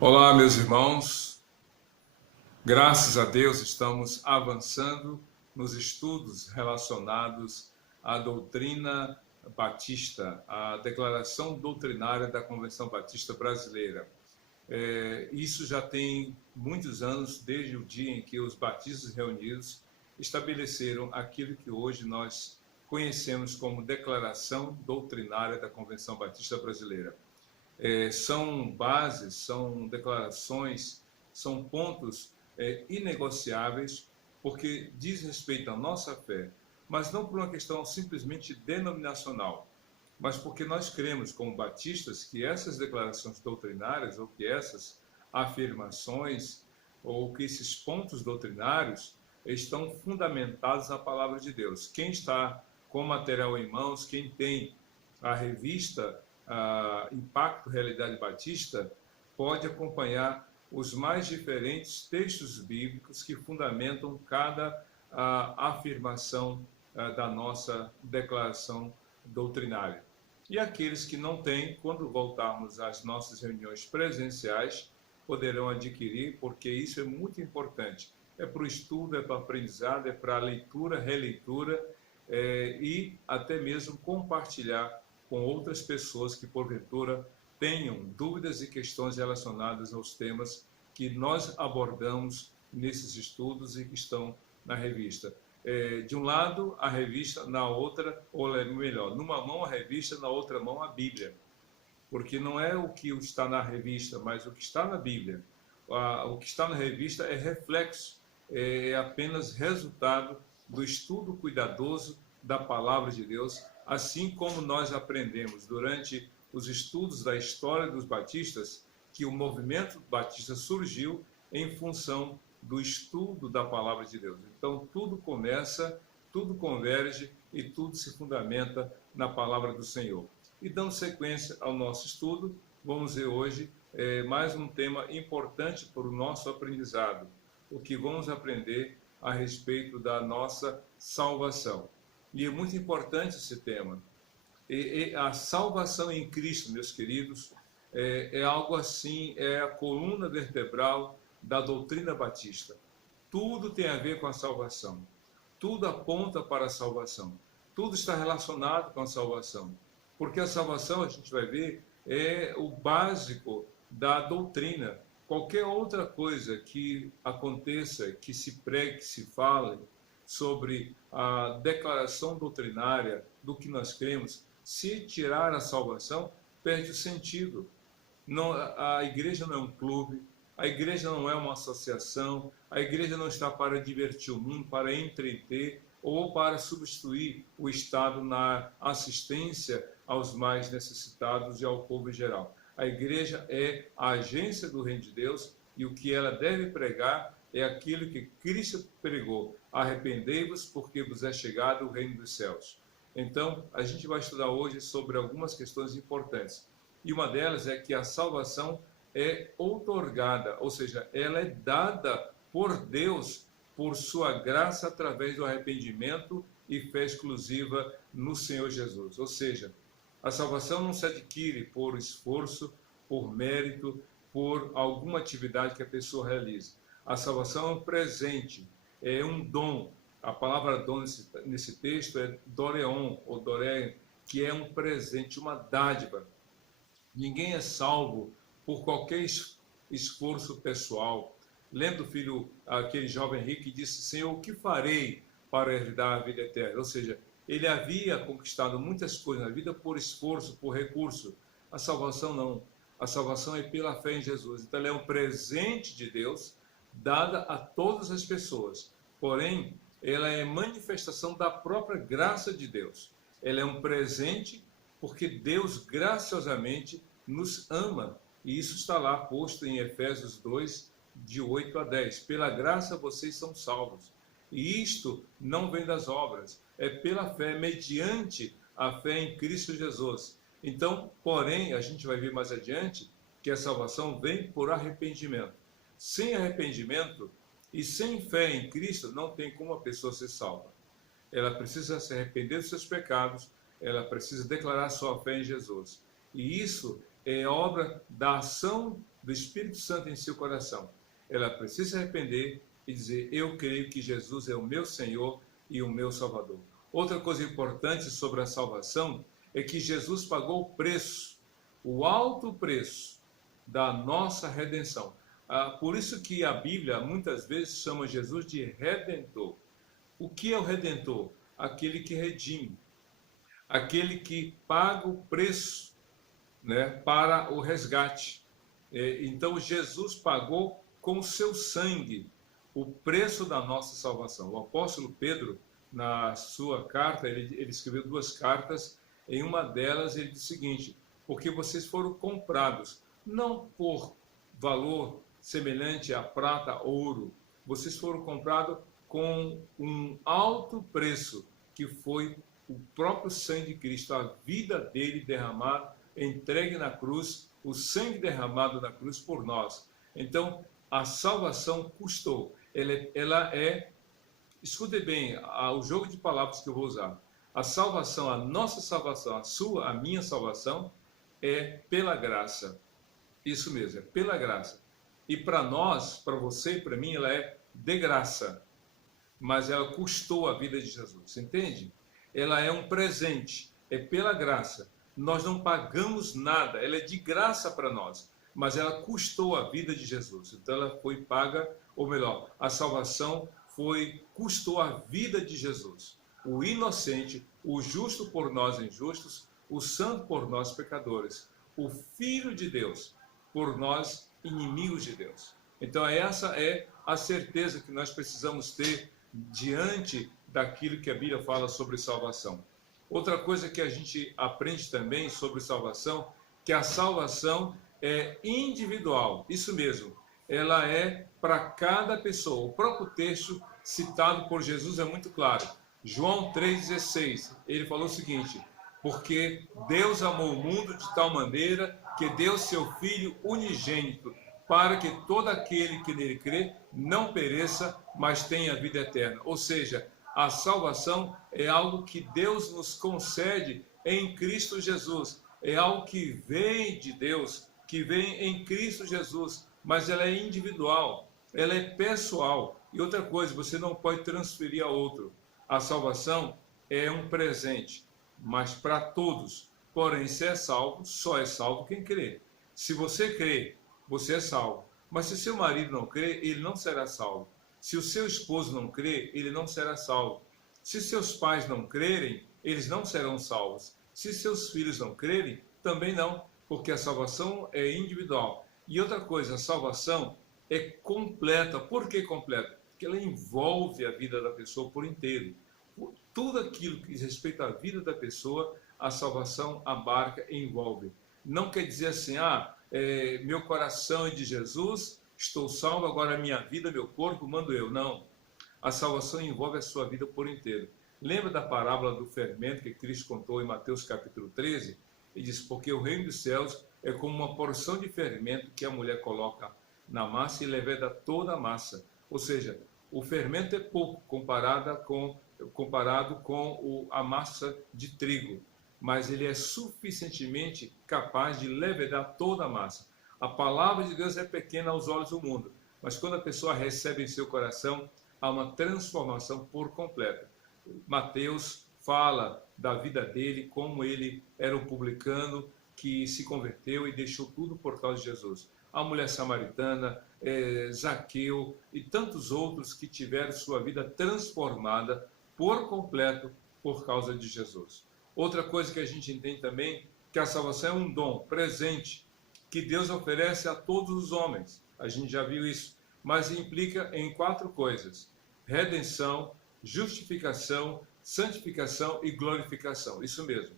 Olá, meus irmãos. Graças a Deus estamos avançando nos estudos relacionados à doutrina batista, à declaração doutrinária da Convenção Batista Brasileira. Isso já tem muitos anos, desde o dia em que os batistas reunidos estabeleceram aquilo que hoje nós conhecemos como Declaração Doutrinária da Convenção Batista Brasileira. São bases, são declarações, são pontos inegociáveis, porque diz respeito à nossa fé, mas não por uma questão simplesmente denominacional, mas porque nós cremos, como batistas, que essas declarações doutrinárias, ou que essas afirmações, ou que esses pontos doutrinários estão fundamentados na palavra de Deus. Quem está com o material em mãos, quem tem a revista Impacto Realidade Batista, pode acompanhar os mais diferentes textos bíblicos que fundamentam cada afirmação da nossa declaração doutrinária. E aqueles que não têm, quando voltarmos às nossas reuniões presenciais, poderão adquirir, porque isso é muito importante. É para o estudo, é para o aprendizado, é para a leitura, releitura e até mesmo compartilhar com outras pessoas que, porventura, tenham dúvidas e questões relacionadas aos temas que nós abordamos nesses estudos e que estão na revista. De um lado, a revista, na outra, ou melhor, numa mão a revista, na outra mão a Bíblia. Porque não é o que está na revista, mas o que está na Bíblia. O que está na revista é reflexo, é apenas resultado do estudo cuidadoso da palavra de Deus, assim como nós aprendemos durante os estudos da história dos batistas, que o movimento batista surgiu em função do estudo da palavra de Deus. Então, tudo começa, tudo converge e tudo se fundamenta na palavra do Senhor. E dando sequência ao nosso estudo, vamos ver hoje mais um tema importante para o nosso aprendizado, o que vamos aprender a respeito da nossa salvação. E é muito importante esse tema. A salvação em Cristo, meus queridos, é algo assim, é a coluna vertebral da doutrina batista. Tudo tem a ver com a salvação. Tudo aponta para a salvação. Tudo está relacionado com a salvação. Porque a salvação, a gente vai ver, é o básico da doutrina. Qualquer outra coisa que aconteça, que se pregue, que se fale sobre a declaração doutrinária do que nós cremos, se tirar a salvação, perde o sentido. Não, a igreja não é um clube, a igreja não é uma associação, a igreja não está para divertir o mundo, para entreter ou para substituir o Estado na assistência aos mais necessitados e ao povo em geral. A igreja é a agência do reino de Deus e o que ela deve pregar é aquilo que Cristo pregou: arrependei-vos, porque vos é chegado o reino dos céus. Então, a gente vai estudar hoje sobre algumas questões importantes. E uma delas é que a salvação é outorgada, ou seja, ela é dada por Deus, por sua graça, através do arrependimento e fé exclusiva no Senhor Jesus. Ou seja, a salvação não se adquire por esforço, por mérito, por alguma atividade que a pessoa realize. A salvação é um presente, é um dom. A palavra dom nesse texto é doreon, ou doré, que é um presente, uma dádiva. Ninguém é salvo por qualquer esforço pessoal. Lembra do filho, aquele jovem rico, que disse: Senhor, o que farei para herdar a vida eterna? Ou seja, ele havia conquistado muitas coisas na vida por esforço, por recurso. A salvação não. A salvação é pela fé em Jesus. Então ela é um presente de Deus, dada a todas as pessoas. Porém, ela é manifestação da própria graça de Deus. Ela é um presente porque Deus graciosamente nos ama. E isso está lá posto em Efésios 2, de 8 a 10. Pela graça vocês são salvos. E isto não vem das obras, é pela fé, mediante a fé em Cristo Jesus. Então, porém, a gente vai ver mais adiante que a salvação vem por arrependimento. Sem arrependimento e sem fé em Cristo, não tem como a pessoa ser salva. Ela precisa se arrepender dos seus pecados, ela precisa declarar sua fé em Jesus. E isso é obra da ação do Espírito Santo em seu coração, ela precisa se arrepender e dizer: eu creio que Jesus é o meu Senhor e o meu Salvador. Outra coisa importante sobre a salvação é que Jesus pagou o preço, o alto preço da nossa redenção. Por isso que a Bíblia muitas vezes chama Jesus de Redentor. O que é o Redentor? Aquele que redime, aquele que paga o preço, né, para o resgate. Então Jesus pagou com o seu sangue o preço da nossa salvação. O apóstolo Pedro, na sua carta, ele escreveu 2 cartas. Em uma delas ele diz o seguinte: porque vocês foram comprados, não por valor semelhante a prata, ouro, vocês foram comprados com um alto preço, que foi o próprio sangue de Cristo, a vida dele derramada, entregue na cruz, o sangue derramado na cruz por nós. Então, a salvação custou. Ela é, escute bem, o jogo de palavras que eu vou usar. A salvação, a nossa salvação, a minha salvação, é pela graça. Isso mesmo, é pela graça. E para nós, para você e para mim, ela é de graça. Mas ela custou a vida de Jesus, entende? Ela é um presente, é pela graça. Nós não pagamos nada, ela é de graça para nós, mas ela custou a vida de Jesus. Então ela foi paga, ou melhor, a salvação custou a vida de Jesus. O inocente, o justo por nós injustos, o santo por nós pecadores, o Filho de Deus por nós inimigos de Deus. Então essa é a certeza que nós precisamos ter diante daquilo que a Bíblia fala sobre salvação. Outra coisa que a gente aprende também sobre salvação, que a salvação é individual. Isso mesmo, ela é para cada pessoa. O próprio texto citado por Jesus é muito claro. João 3,16, ele falou o seguinte: porque Deus amou o mundo de tal maneira que deu seu Filho unigênito, para que todo aquele que nele crê não pereça, mas tenha vida eterna. Ou seja, a salvação é algo que Deus nos concede em Cristo Jesus. É algo que vem de Deus, que vem em Cristo Jesus, mas ela é individual, ela é pessoal. E outra coisa, você não pode transferir a outro. A salvação é um presente, mas para todos. Porém, se é salvo, só é salvo quem crê. Se você crê, você é salvo. Mas se seu marido não crê, ele não será salvo. Se o seu esposo não crê, ele não será salvo. Se seus pais não crerem, eles não serão salvos. Se seus filhos não crerem, também não, porque a salvação é individual. E outra coisa, a salvação é completa. Por que completa? Porque ela envolve a vida da pessoa por inteiro. Tudo aquilo que diz respeito à vida da pessoa, a salvação abarca e envolve. Não quer dizer assim, meu coração é de Jesus, estou salvo, agora minha vida, meu corpo, mando eu. Não. A salvação envolve a sua vida por inteiro. Lembra da parábola do fermento que Cristo contou em Mateus capítulo 13? Ele diz: porque o reino dos céus é como uma porção de fermento que a mulher coloca na massa e leveda toda a massa. Ou seja, o fermento é pouco comparado com a massa de trigo, mas ele é suficientemente capaz de levedar toda a massa. A palavra de Deus é pequena aos olhos do mundo, mas quando a pessoa recebe em seu coração, há uma transformação por completa. Mateus fala da vida dele, como ele era um publicano que se converteu e deixou tudo por causa de Jesus. A mulher samaritana, Zaqueu e tantos outros que tiveram sua vida transformada por completo por causa de Jesus. Outra coisa que a gente entende também, que a salvação é um dom, presente, que Deus oferece a todos os homens. A gente já viu isso, mas implica em 4 coisas: redenção, justificação, santificação e glorificação. Isso mesmo.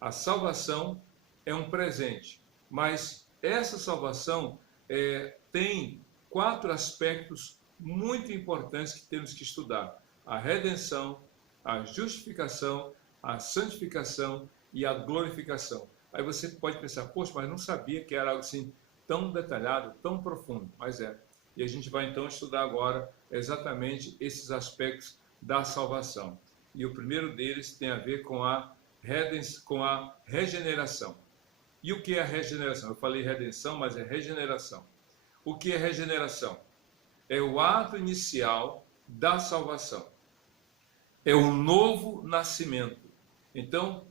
A salvação é um presente, mas essa salvação tem 4 aspectos muito importantes que temos que estudar: a redenção, a justificação, a santificação e a glorificação. Aí você pode pensar: poxa, mas não sabia que era algo assim tão detalhado, tão profundo. Mas é. E a gente vai então estudar agora exatamente esses aspectos da salvação. E o primeiro deles tem a ver com a regeneração. E o que é a regeneração? Eu falei redenção, mas é regeneração. O que é regeneração? É o ato inicial da salvação. É o novo nascimento. Então,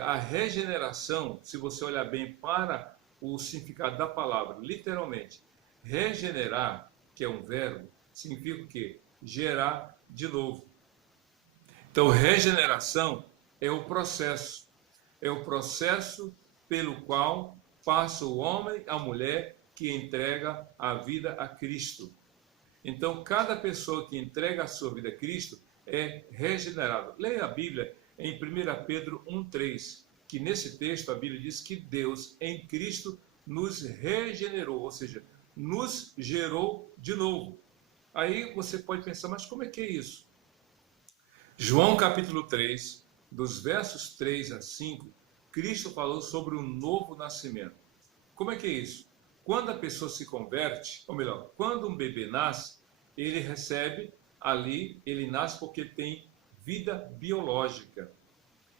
a regeneração, se você olhar bem para o significado da palavra, literalmente, regenerar, que é um verbo, significa o quê? Gerar de novo. Então, regeneração é o processo pelo qual passa o homem, a mulher que entrega a vida a Cristo. Então, cada pessoa que entrega a sua vida a Cristo é regenerado. Leia a Bíblia em 1 Pedro 1,3, que nesse texto a Bíblia diz que Deus em Cristo nos regenerou, ou seja, nos gerou de novo. Aí você pode pensar, mas como é que é isso? João capítulo 3, dos versos 3 a 5, Cristo falou sobre um novo nascimento. Como é que é isso? Quando a pessoa se converte, ou melhor, quando um bebê nasce, ele recebe ali, ele nasce porque tem vida biológica.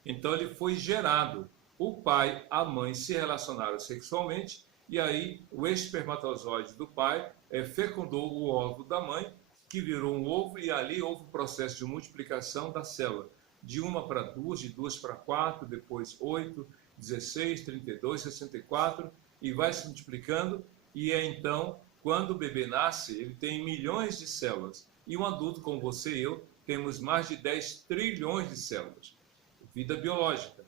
Então ele foi gerado. O pai, a mãe se relacionaram sexualmente e aí o espermatozoide do pai fecundou o óvulo da mãe, que virou um ovo, e ali houve o processo de multiplicação da célula. De 1 para 2, de 2 para 4, depois 8, 16, 32, 64, e vai se multiplicando, e é então, quando o bebê nasce, ele tem milhões de células. E um adulto como você e eu, temos mais de 10 trilhões de células. Vida biológica.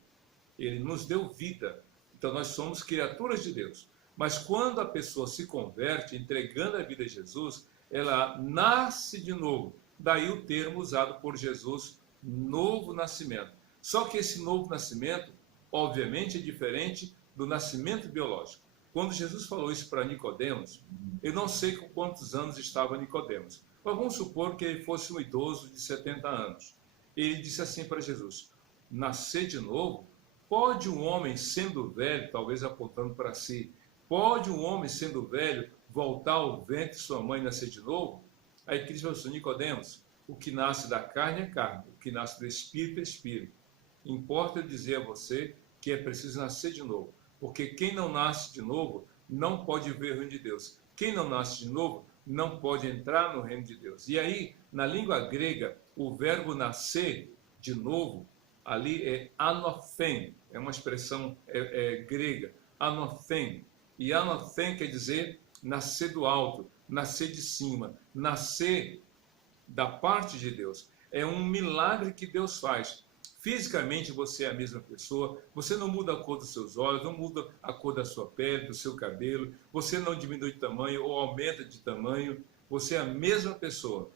Ele nos deu vida. Então nós somos criaturas de Deus. Mas quando a pessoa se converte, entregando a vida a Jesus, ela nasce de novo. Daí o termo usado por Jesus, novo nascimento. Só que esse novo nascimento, obviamente, é diferente do nascimento biológico. Quando Jesus falou isso para Nicodemos, eu não sei com quantos anos estava Nicodemos, mas vamos supor que ele fosse um idoso de 70 anos. Ele disse assim para Jesus: nascer de novo? Pode um homem sendo velho, talvez apontando para si, pode um homem sendo velho voltar ao ventre de sua mãe e nascer de novo? Aí Cristo falou assim: Nicodemos, o que nasce da carne é carne, o que nasce do espírito é espírito. Importa eu dizer a você que é preciso nascer de novo, porque quem não nasce de novo não pode ver o reino de Deus. Quem não nasce de novo não pode entrar no reino de Deus. E aí, na língua grega, o verbo nascer de novo, ali é anothen, é uma expressão grega, anothen. E anothen quer dizer nascer do alto, nascer de cima, nascer da parte de Deus. É um milagre que Deus faz. Fisicamente você é a mesma pessoa, você não muda a cor dos seus olhos, não muda a cor da sua pele, do seu cabelo, você não diminui de tamanho ou aumenta de tamanho, você é a mesma pessoa,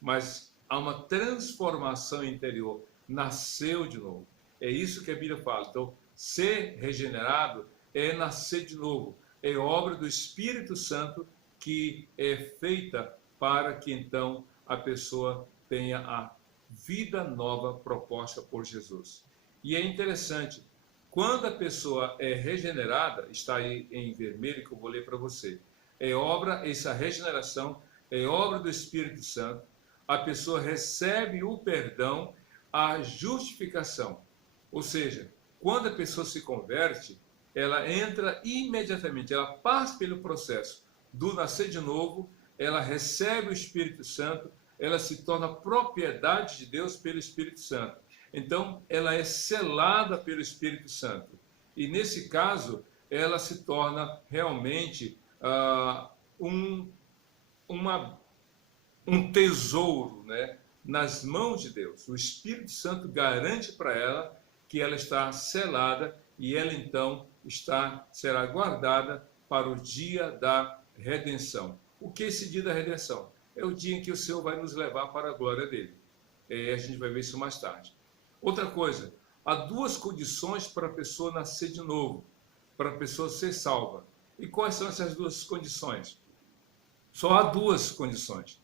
mas há uma transformação interior, nasceu de novo. É isso que a Bíblia fala. Então, ser regenerado é nascer de novo, é obra do Espírito Santo que é feita para que então a pessoa tenha a vida nova proposta por Jesus. E é interessante, quando a pessoa é regenerada, está aí em vermelho que eu vou ler para você, essa regeneração é obra do Espírito Santo, a pessoa recebe o perdão, a justificação. Ou seja, quando a pessoa se converte, ela entra imediatamente, ela passa pelo processo do nascer de novo, ela recebe o Espírito Santo, ela se torna propriedade de Deus pelo Espírito Santo. Então, ela é selada pelo Espírito Santo. E, nesse caso, ela se torna realmente um tesouro, né, nas mãos de Deus. O Espírito Santo garante para ela que ela está selada e ela, então, será guardada para o dia da redenção. O que é esse dia da redenção? É o dia em que o Senhor vai nos levar para a glória dele. A gente vai ver isso mais tarde. Outra coisa, há duas condições para a pessoa nascer de novo, para a pessoa ser salva. E quais são essas duas condições? Só há duas condições.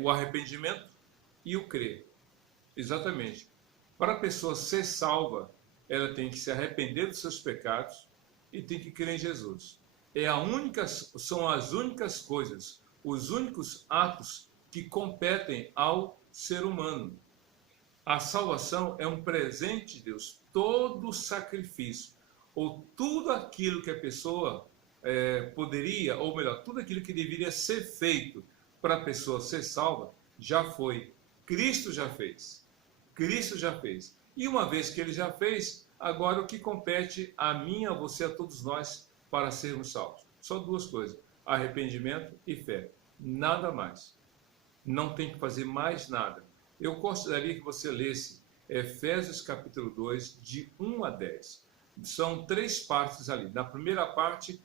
O arrependimento e o crer. Exatamente. Para a pessoa ser salva, ela tem que se arrepender dos seus pecados e tem que crer em Jesus. São as únicas coisas, os únicos atos que competem ao ser humano. A salvação é um presente de Deus. Todo sacrifício, ou tudo aquilo que a pessoa poderia, ou melhor, tudo aquilo que deveria ser feito para a pessoa ser salva, já foi. Cristo já fez. Cristo já fez. E uma vez que ele já fez, agora o que compete a mim, a você, a todos nós, para sermos salvos? Só duas coisas: arrependimento e fé. Nada mais. Não tem que fazer mais nada. Eu gostaria que você lesse Efésios capítulo 2, de 1 a 10. São 3 partes ali. Na primeira parte,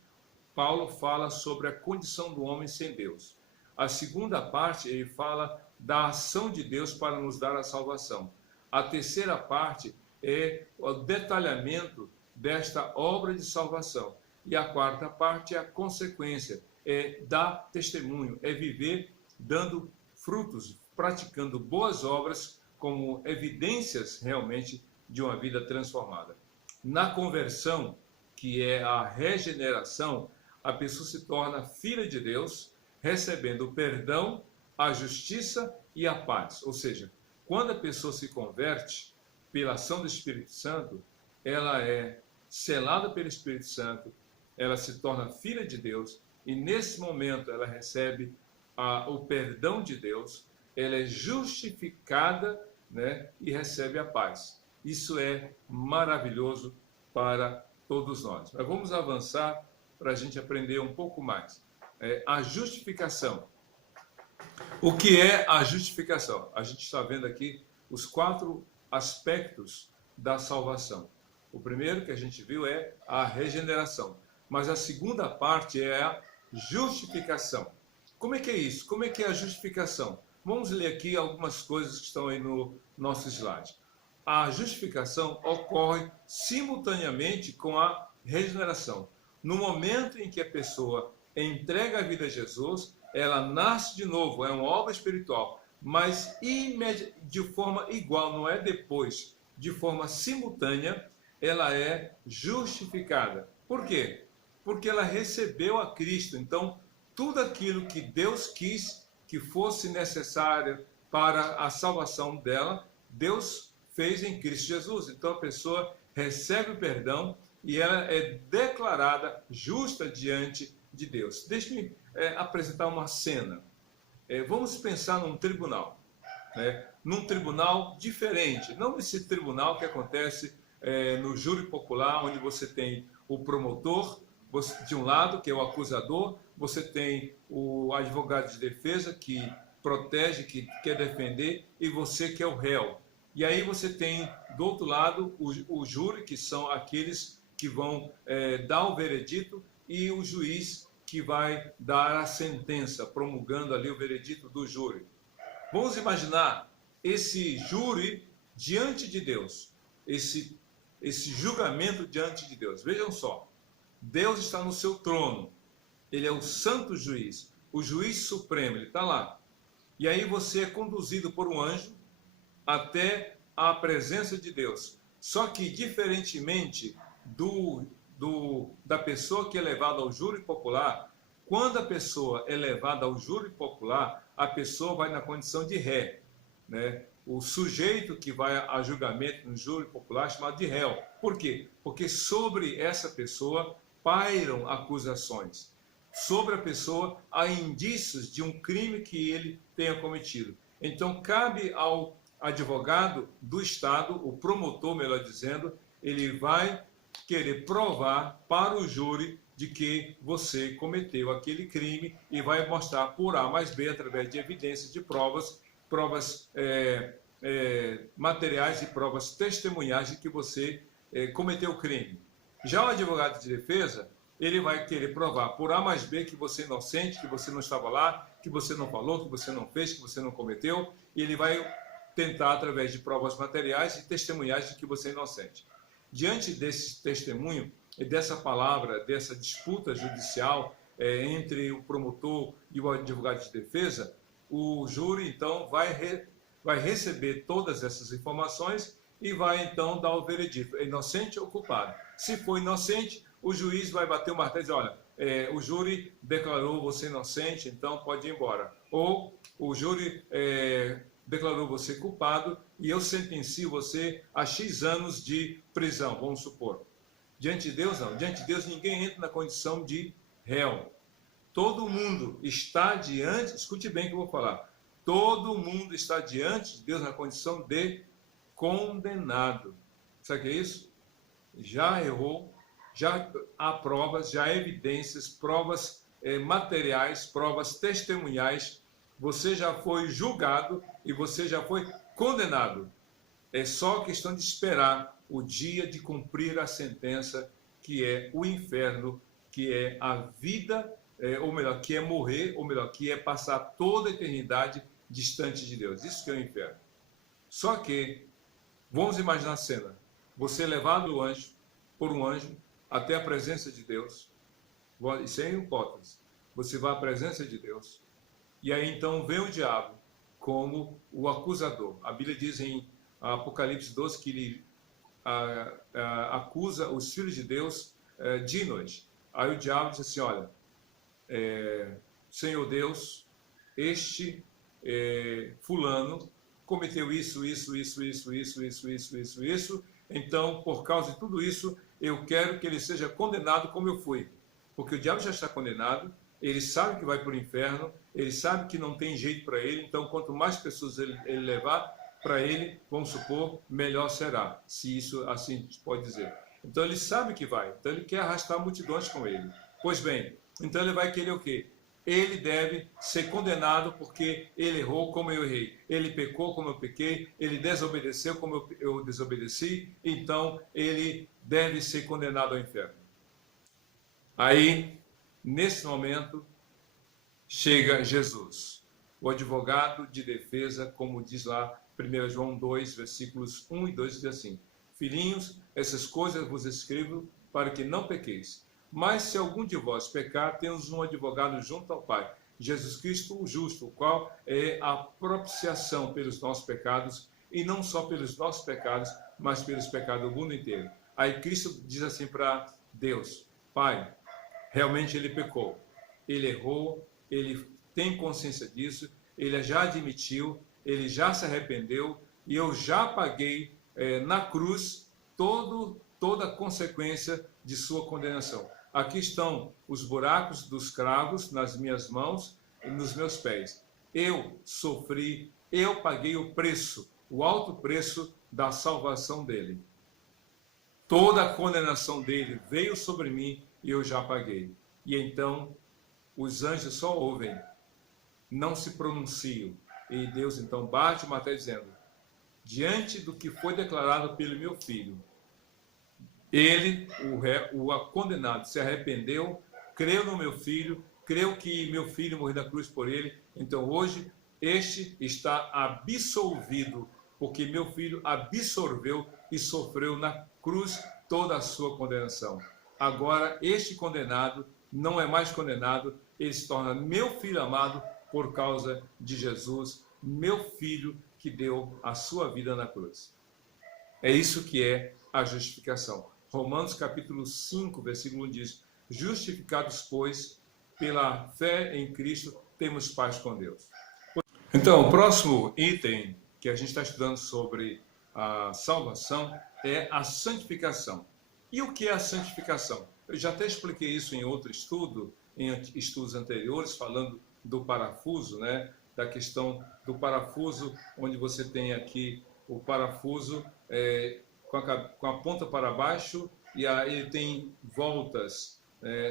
Paulo fala sobre a condição do homem sem Deus. A segunda parte, ele fala da ação de Deus para nos dar a salvação. A terceira parte é o detalhamento desta obra de salvação. E a quarta parte é a consequência, é dar testemunho, é viver dando frutos, praticando boas obras como evidências realmente de uma vida transformada. Na conversão, que é a regeneração, a pessoa se torna filha de Deus, recebendo o perdão, a justiça e a paz. Ou seja, quando a pessoa se converte pela ação do Espírito Santo, ela é selada pelo Espírito Santo, ela se torna filha de Deus, e nesse momento ela recebe o perdão de Deus, ela é justificada, né, e recebe a paz. Isso é maravilhoso para todos nós. Mas vamos avançar para a gente aprender um pouco mais. A justificação. O que é a justificação? A gente está vendo aqui os 4 aspectos da salvação. O primeiro que a gente viu é a regeneração. Mas a segunda parte é a justificação. Como é que é isso? Como é que é a justificação? Vamos ler aqui algumas coisas que estão aí no nosso slide. A justificação ocorre simultaneamente com a regeneração. No momento em que a pessoa entrega a vida a Jesus, ela nasce de novo, é uma obra espiritual, mas de forma igual, não é depois, de forma simultânea, ela é justificada. Por quê? Porque ela recebeu a Cristo. Então, tudo aquilo que Deus quis que fosse necessário para a salvação dela, Deus fez em Cristo Jesus. Então, a pessoa recebe o perdão e ela é declarada justa diante de Deus. Deixe-me apresentar uma cena. Vamos pensar num tribunal, né? Num tribunal diferente, não esse tribunal que acontece no júri popular, onde você tem o promotor de um lado, que é o acusador, você tem o advogado de defesa, que protege, que quer defender, e você que é o réu. E aí você tem, do outro lado, o júri, que são aqueles que vão dar o veredito, e o juiz que vai dar a sentença, promulgando ali o veredito do júri. Vamos imaginar esse júri diante de Deus, esse julgamento diante de Deus. Vejam só, Deus está no seu trono, ele é o santo juiz, o juiz supremo, ele está lá. E aí você é conduzido por um anjo até a presença de Deus. Só que, diferentemente da pessoa que é levada ao júri popular, quando a pessoa é levada ao júri popular, a pessoa vai na condição de ré, né? O sujeito que vai a julgamento no júri popular é chamado de réu. Por quê? Porque sobre essa pessoa pairam acusações. Sobre a pessoa há indícios de um crime que ele tenha cometido. Então, cabe ao advogado do Estado, o promotor, melhor dizendo, ele vai querer provar para o júri de que você cometeu aquele crime e vai mostrar por A mais B, através de evidências, de provas materiais e provas testemunhais de que você cometeu o crime. Já o advogado de defesa, ele vai querer provar por A mais B que você é inocente, que você não estava lá, que você não falou, que você não fez, que você não cometeu, e ele vai tentar, através de provas materiais e testemunhais, de que você é inocente. Diante desse testemunho e dessa palavra, dessa disputa judicial entre o promotor e o advogado de defesa, o júri, então, vai receber todas essas informações e vai, então, dar o veredito, é inocente ou culpado. Se for inocente, o juiz vai bater o martelo e dizer, olha, o júri declarou você inocente, então pode ir embora. Ou o júri declarou você culpado e eu sentencio você a X anos de prisão, vamos supor. Diante de Deus, não. Diante de Deus, ninguém entra na condição de réu. Todo mundo está diante, escute bem o que eu vou falar. Todo mundo está diante de Deus na condição de condenado. Sabe o que é isso? Já errou, já há provas, já há evidências, provas materiais, provas testemunhais. Você já foi julgado e você já foi condenado. É só questão de esperar o dia de cumprir a sentença, que é o inferno, que é a vida, ou melhor, que é morrer, ou melhor, que é passar toda a eternidade distante de Deus. Isso que é o inferno. Só que, vamos imaginar a cena. Você é levado por um anjo até a presença de Deus, sem hipótese. Você vai à presença de Deus, e aí então vem o diabo como o acusador. A Bíblia diz em Apocalipse 12 que ele acusa os filhos de Deus de noite. Aí o diabo diz assim, olha, Senhor Deus, este fulano cometeu isso, então, por causa de tudo isso, eu quero que ele seja condenado como eu fui. Porque o diabo já está condenado, ele sabe que vai para o inferno, ele sabe que não tem jeito para ele, então quanto mais pessoas ele levar para ele, vamos supor, melhor será, se isso assim a gente pode dizer. Então ele sabe que vai, então ele quer arrastar multidões com ele. Pois bem, então ele vai querer o quê? Ele deve ser condenado porque ele errou como eu errei, ele pecou como eu pequei, ele desobedeceu como eu desobedeci, então ele deve ser condenado ao inferno. Aí, nesse momento, chega Jesus, o advogado de defesa, como diz lá 1 João 2, versículos 1 e 2, diz assim: Filhinhos, essas coisas vos escrevo para que não pequeis. Mas se algum de vós pecar, temos um advogado junto ao Pai, Jesus Cristo o justo, o qual é a propiciação pelos nossos pecados, e não só pelos nossos pecados, mas pelos pecados do mundo inteiro. Aí Cristo diz assim para Deus: Pai, realmente ele pecou, ele errou, ele tem consciência disso, ele já admitiu, ele já se arrependeu, e eu já paguei na cruz toda a consequência de sua condenação. Aqui estão os buracos dos cravos nas minhas mãos e nos meus pés. Eu sofri, eu paguei o preço, o alto preço da salvação dele. Toda a condenação dele veio sobre mim e eu já paguei. E então os anjos só ouvem, não se pronunciam. E Deus então bate o martelo dizendo: diante do que foi declarado pelo meu filho, ele, o condenado, se arrependeu, creu no meu filho, creu que meu filho morreu na cruz por ele, então hoje este está absolvido, porque meu filho absorveu e sofreu na cruz toda a sua condenação. Agora este condenado não é mais condenado, ele se torna meu filho amado por causa de Jesus, meu filho que deu a sua vida na cruz. É isso que é a justificação. Romanos capítulo 5, versículo 1 diz: justificados, pois, pela fé em Cristo, temos paz com Deus. Então, o próximo item que a gente está estudando sobre a salvação é a santificação. E o que é a santificação? Eu já até expliquei isso em outro estudo, em estudos anteriores, falando do parafuso, né? Da questão do parafuso, onde você tem aqui o parafuso com a ponta para baixo, e aí ele tem voltas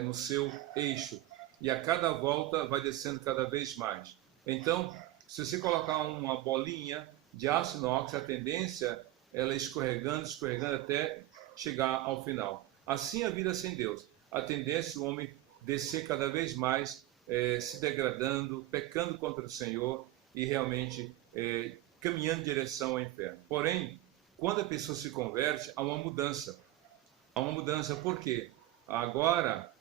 no seu eixo, e a cada volta vai descendo cada vez mais. Então, se você colocar uma bolinha de aço inox, a tendência é ela escorregando até chegar ao final. Assim a vida sem Deus. A tendência é o homem descer cada vez mais, se degradando, pecando contra o Senhor e realmente caminhando em direção ao inferno. Porém, quando a pessoa se converte, há uma mudança. Há uma mudança, por quê? Agora,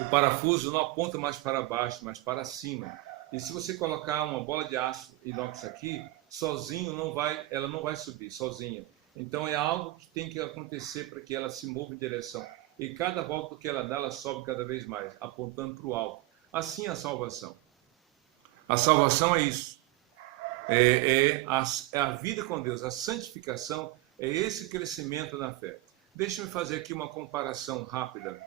o parafuso não aponta mais para baixo, mas para cima. E se você colocar uma bola de aço inox aqui, sozinho ela não vai subir, sozinha. Então é algo que tem que acontecer para que ela se mova em direção. E cada volta que ela dá, ela sobe cada vez mais, apontando para o alto. Assim é a salvação. A salvação é isso. É a vida com Deus, a santificação é esse crescimento na fé. Deixe-me fazer aqui uma comparação rápida.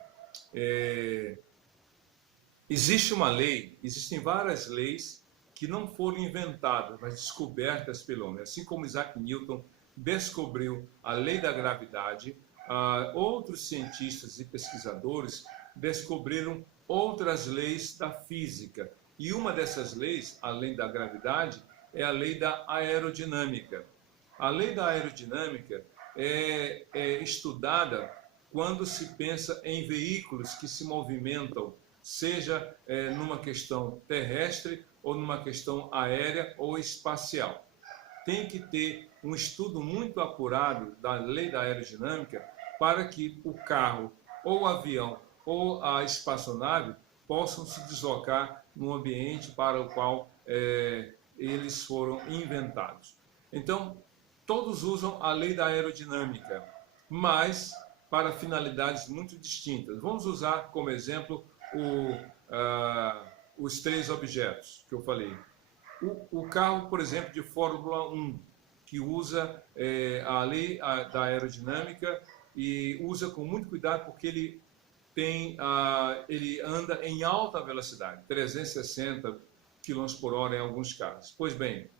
Existe uma lei, existem várias leis que não foram inventadas, mas descobertas pelo homem. Assim como Isaac Newton descobriu a lei da gravidade, outros cientistas e pesquisadores descobriram outras leis da física. E uma dessas leis, além da gravidade, é a lei da aerodinâmica. A lei da aerodinâmica é estudada quando se pensa em veículos que se movimentam, seja numa questão terrestre ou numa questão aérea ou espacial. Tem que ter um estudo muito apurado da lei da aerodinâmica para que o carro, ou o avião, ou a espaçonave possam se deslocar no ambiente para o qual eles foram inventados. Então, todos usam a lei da aerodinâmica, mas para finalidades muito distintas. Vamos usar como exemplo os três objetos que eu falei. O carro, por exemplo, de Fórmula 1, que usa a lei da aerodinâmica e usa com muito cuidado porque ele anda em alta velocidade, 360 km por hora em alguns casos. Pois bem,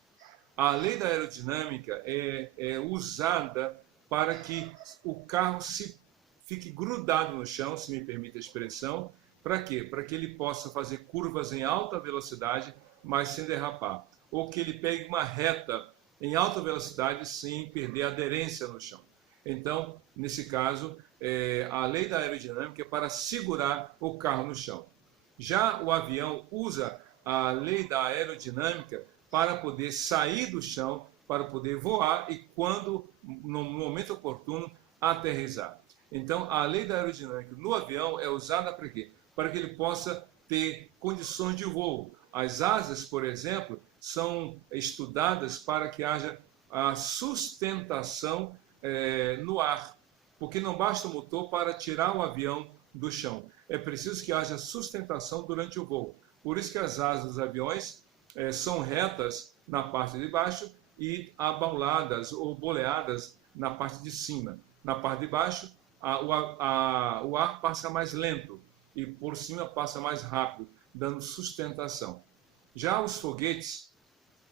a lei da aerodinâmica é usada para que o carro fique grudado no chão, se me permite a expressão. Para quê? Para que ele possa fazer curvas em alta velocidade, mas sem derrapar. Ou que ele pegue uma reta em alta velocidade sem perder a aderência no chão. Então, nesse caso, a lei da aerodinâmica é para segurar o carro no chão. Já o avião usa a lei da aerodinâmica para poder sair do chão, para poder voar e, quando, no momento oportuno, aterrissar. Então, a lei da aerodinâmica no avião é usada para quê? Para que ele possa ter condições de voo. As asas, por exemplo, são estudadas para que haja a sustentação no ar, porque não basta o motor para tirar o avião do chão. É preciso que haja sustentação durante o voo. Por isso que as asas dos aviões são retas na parte de baixo e abauladas ou boleadas na parte de cima. Na parte de baixo, o ar passa mais lento e por cima passa mais rápido, dando sustentação. Já os foguetes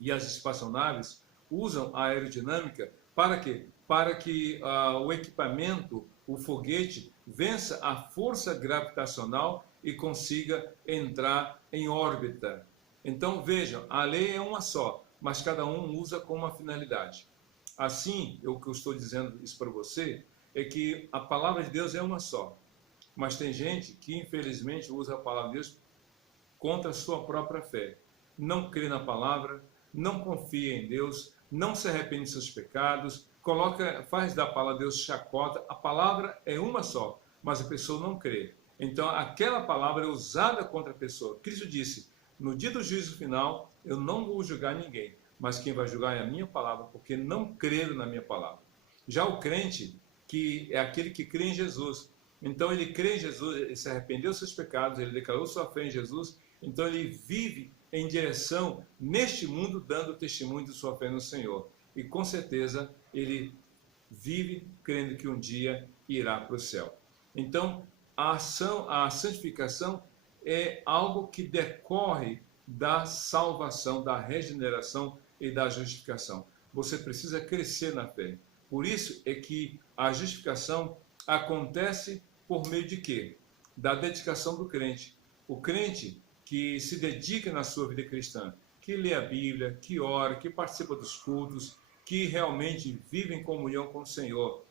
e as espaçonaves usam a aerodinâmica para quê? Para que o equipamento, o foguete, vença a força gravitacional e consiga entrar em órbita. Então, vejam, a lei é uma só, mas cada um usa com uma finalidade. Assim, o que eu estou dizendo isso para você é que a palavra de Deus é uma só, mas tem gente que, infelizmente, usa a palavra de Deus contra a sua própria fé. Não crê na palavra, não confia em Deus, não se arrepende de seus pecados, faz da palavra de Deus chacota. A palavra é uma só, mas a pessoa não crê. Então, aquela palavra é usada contra a pessoa. Cristo disse, no dia do juízo final, eu não vou julgar ninguém, mas quem vai julgar é a minha palavra, porque não creram na minha palavra. Já o crente, que é aquele que crê em Jesus, então ele crê em Jesus, ele se arrependeu dos seus pecados, ele declarou sua fé em Jesus, então ele vive em direção, neste mundo, dando testemunho de sua fé no Senhor. E com certeza ele vive crendo que um dia irá para o céu. Então, a santificação é algo que decorre da salvação, da regeneração e da justificação. Você precisa crescer na fé. Por isso é que a justificação acontece por meio de quê? Da dedicação do crente. O crente que se dedica na sua vida cristã, que lê a Bíblia, que ora, que participa dos cultos, que realmente vive em comunhão com o Senhor.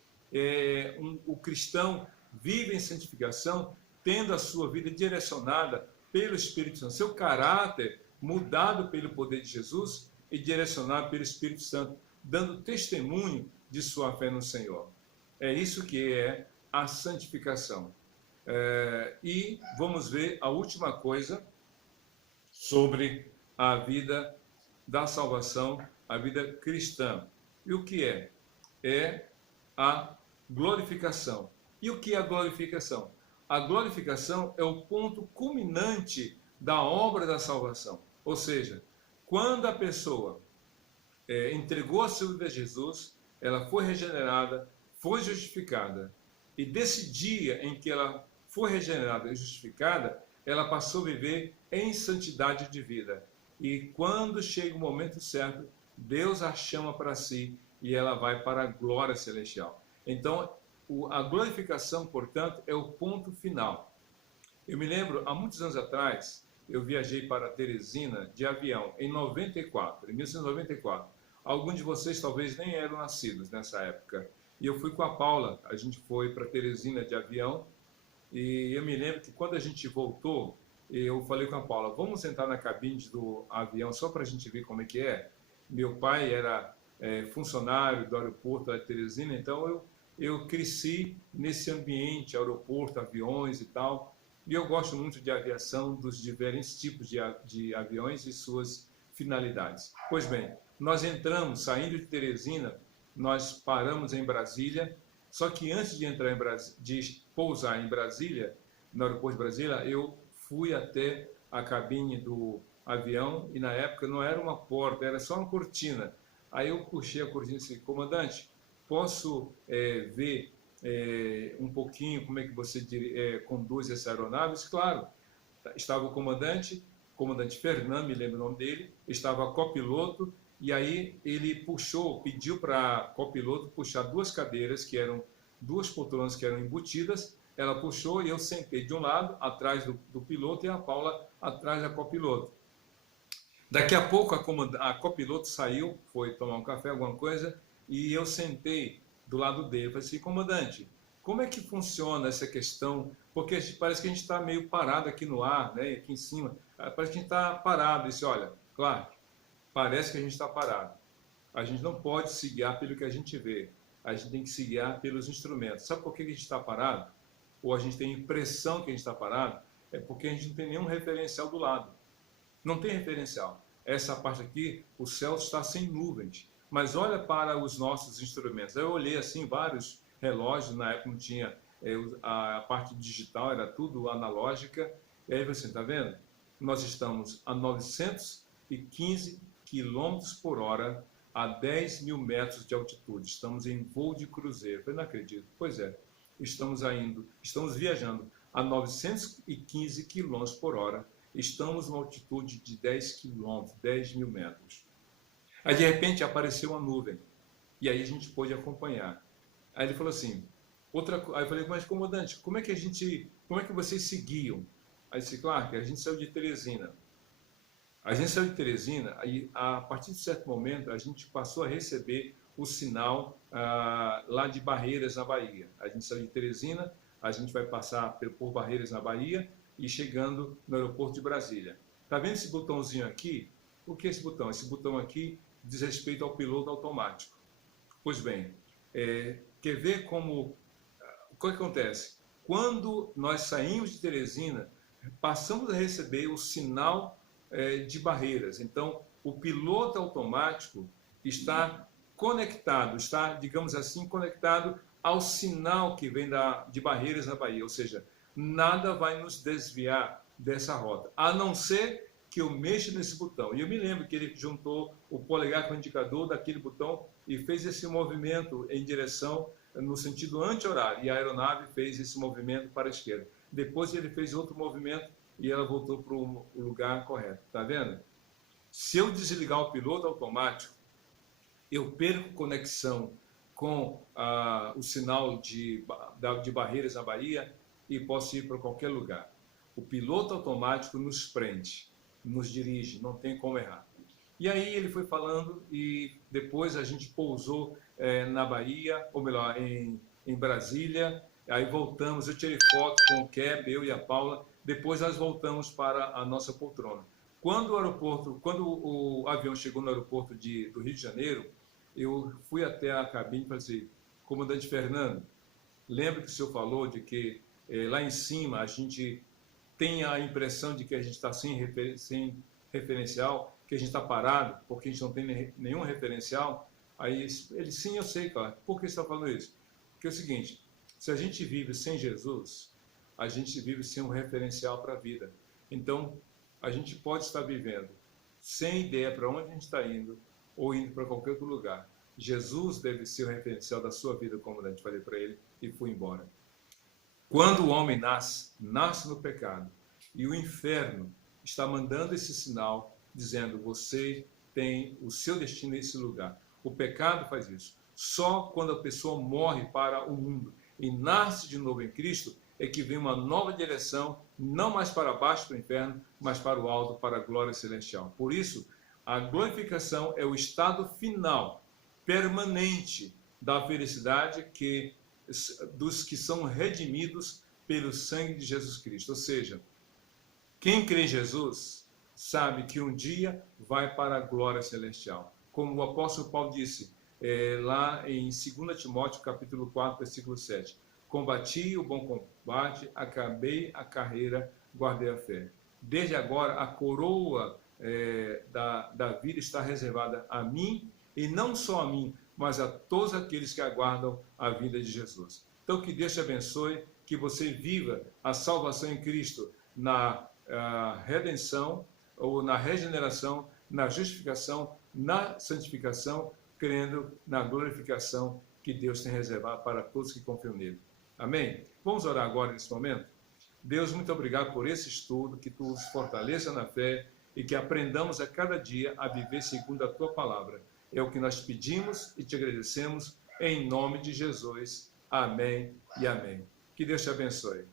O cristão vive em santificação, tendo a sua vida direcionada pelo Espírito Santo, seu caráter mudado pelo poder de Jesus e direcionado pelo Espírito Santo, dando testemunho de sua fé no Senhor. É isso que é a santificação. E vamos ver a última coisa sobre a vida da salvação, a vida cristã. E o que é? É a glorificação. E o que é a glorificação? A glorificação é o ponto culminante da obra da salvação. Ou seja, quando a pessoa entregou a sua vida a Jesus, ela foi regenerada, foi justificada. E desse dia em que ela foi regenerada e justificada, ela passou a viver em santidade de vida. E quando chega o momento certo, Deus a chama para si e ela vai para a glória celestial. Então, a glorificação, portanto, é o ponto final. Eu me lembro, há muitos anos atrás, eu viajei para Teresina de avião, em 94, em 1994. Alguns de vocês talvez nem eram nascidos nessa época. E eu fui com a Paula, a gente foi para Teresina de avião, e eu me lembro que quando a gente voltou, eu falei com a Paula, vamos entrar na cabine do avião só para a gente ver como é que é? Meu pai era funcionário do aeroporto da Teresina, então eu cresci nesse ambiente, aeroporto, aviões e tal, e eu gosto muito de aviação, dos diferentes tipos de aviões e suas finalidades. Pois bem, nós entramos, saindo de Teresina, nós paramos em Brasília, só que antes de entrar de pousar em Brasília, no aeroporto de Brasília, eu fui até a cabine do avião e na época não era uma porta, era só uma cortina. Aí eu puxei a cortina e disse, comandante, posso ver um pouquinho como é que você conduz essa aeronave? Disse, claro. Estava o comandante Fernando, me lembro o nome dele, estava copiloto, e aí ele pediu para copiloto puxar duas cadeiras, que eram duas poltronas que eram embutidas, ela puxou e eu sentei de um lado, atrás do piloto, e a Paula atrás da copiloto. Daqui a pouco a copiloto saiu, foi tomar um café, alguma coisa, e eu sentei do lado dele. Falei assim, comandante, como é que funciona essa questão? Porque parece que a gente está meio parado aqui no ar, né? Aqui em cima. Parece que a gente está parado. Eu disse, olha, claro, parece que a gente está parado. A gente não pode se guiar pelo que a gente vê. A gente tem que se guiar pelos instrumentos. Sabe por que a gente está parado? Ou a gente tem a impressão que a gente está parado? É porque a gente não tem nenhum referencial do lado. Não tem referencial. Essa parte aqui, o céu está sem nuvens. Mas olha para os nossos instrumentos. Eu olhei assim vários relógios, na época não tinha a parte digital, era tudo analógica. E aí você está vendo? Nós estamos a 915 quilômetros por hora, a 10 mil metros de altitude. Estamos em voo de cruzeiro. Eu não acredito. Pois é, estamos viajando a 915 quilômetros por hora. Estamos numa altitude de 10 quilômetros, 10 mil metros. Aí, de repente, apareceu uma nuvem. E aí a gente pôde acompanhar. Aí ele falou assim, aí eu falei, mas comandante, como é que vocês seguiam? Aí disse, claro, que a gente saiu de Teresina. A gente saiu de Teresina, aí a partir de certo momento a gente passou a receber o sinal lá de Barreiras, na Bahia. A gente saiu de Teresina, a gente vai passar por Barreiras, na Bahia, e chegando no aeroporto de Brasília. Está vendo esse botãozinho aqui? O que é esse botão? Esse botão aqui diz respeito ao piloto automático. Pois bem, quer ver o que acontece? Quando nós saímos de Teresina, passamos a receber o sinal de Barreiras. Então, o piloto automático está conectado, está, digamos assim, conectado ao sinal que vem de Barreiras, na Bahia. Ou seja, nada vai nos desviar dessa rota, a não ser que eu mexa nesse botão. E eu me lembro que ele juntou o polegar com o indicador daquele botão e fez esse movimento em direção, no sentido anti-horário, e a aeronave fez esse movimento para a esquerda. Depois ele fez outro movimento e ela voltou para o lugar correto. Está vendo? Se eu desligar o piloto automático, eu perco conexão com o sinal de Barreiras, na Bahia, e posso ir para qualquer lugar. O piloto automático nos prende, nos dirige, não tem como errar. E aí ele foi falando e depois a gente pousou na Bahia, ou melhor, em Brasília. Aí voltamos, eu tirei foto com o Keb, eu e a Paula. Depois nós voltamos para a nossa poltrona. Quando o avião chegou no aeroporto do Rio de Janeiro, eu fui até a cabine e falei assim, comandante Fernando, lembra que o senhor falou de que lá em cima a gente tem a impressão de que a gente está sem referencial, que a gente está parado, porque a gente não tem nenhum referencial? Aí ele, sim, eu sei, claro. Por que você está falando isso? Porque é o seguinte, se a gente vive sem Jesus, a gente vive sem um referencial para a vida. Então, a gente pode estar vivendo sem ideia para onde a gente está indo, ou indo para qualquer outro lugar. Jesus deve ser o referencial da sua vida, como eu falei para ele, e fui embora. Quando o homem nasce no pecado, e o inferno está mandando esse sinal, dizendo: você tem o seu destino nesse lugar. O pecado faz isso. Só quando a pessoa morre para o mundo e nasce de novo em Cristo, é que vem uma nova direção, não mais para baixo do inferno, mas para o alto, para a glória celestial. Por isso, a glorificação é o estado final, permanente, da felicidade dos que são redimidos pelo sangue de Jesus Cristo. Ou seja, quem crê em Jesus sabe que um dia vai para a glória celestial. Como o apóstolo Paulo disse lá em 2 Timóteo capítulo 4, versículo 7. Combati o bom combate, acabei a carreira, guardei a fé. Desde agora a coroa da vida está reservada a mim, e não só a mim, mas a todos aqueles que aguardam a vinda de Jesus. Então que Deus te abençoe, que você viva a salvação em Cristo na redenção, ou na regeneração, na justificação, na santificação, crendo na glorificação que Deus tem reservado para todos que confiam nele. Amém? Vamos orar agora nesse momento? Deus, muito obrigado por esse estudo, que tu nos fortaleça na fé e que aprendamos a cada dia a viver segundo a tua palavra. É o que nós pedimos e te agradecemos em nome de Jesus. Amém e amém. Que Deus te abençoe.